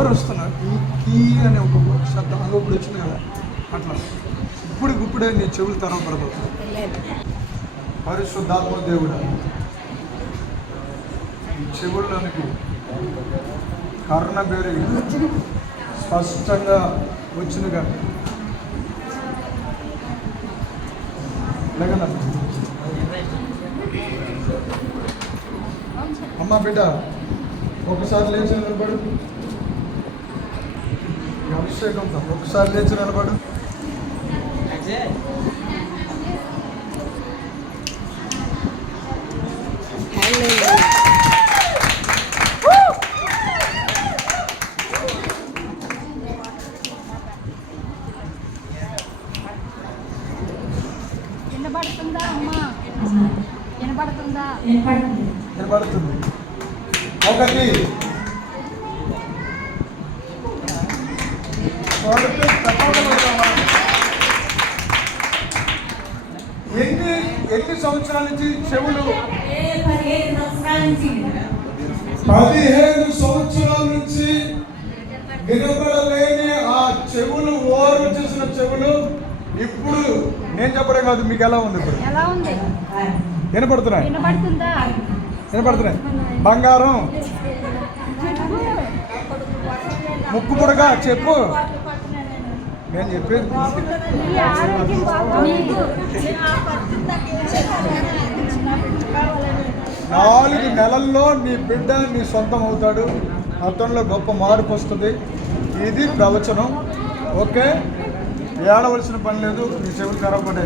ఓరు వస్తున్నారు ఈ కీ అనే ఒక శబ్దం అది ఇప్పుడు వచ్చింది కదా అట్లా ఇప్పుడే నీ చెవులు తెరవబడబోతుంది. పరిశుద్ధాత్మ దేవుడు ఈ చెవుల్లోనికి కర్ణ బేరి స్పష్టంగా వచ్చిన కానీ లేకనా అమ్మ బిడ్డ ఒకసారి లేచి నిలబడు. అభిషేకంతో ఒకసారి లేచి నిలబడు. వినబడుతుందా అమ్మా? వినబడుతుందా? వినబడుతుంది. ఒకటి ఎన్ని సంవత్సరాల నుంచి చెవులు? 15 సంవత్సరాల నుంచి వినబడలేని ఆ చెవులు ఓరు చేసిన చెవులు ఇప్పుడు నేను చెప్పడం కాదు, మీకు ఎలా ఉంది? ఇప్పుడు ఎలా ఉంది? వినపడుతున్నాయి. వినబడుతుందా? వినపడుతున్నాయి. బంగారం ముక్కు పొడగా చెప్పు. నేను చెప్పేది 4 నెలల్లో నీ బిడ్డ నీ సొంతం అవుతాడు. అతనిలో గొప్ప మార్పు వస్తుంది. ఇది ప్రవచనం. ఓకే, ఏడవలసిన పని లేదు. నీ చెవులు తెరవబడ్డాయి.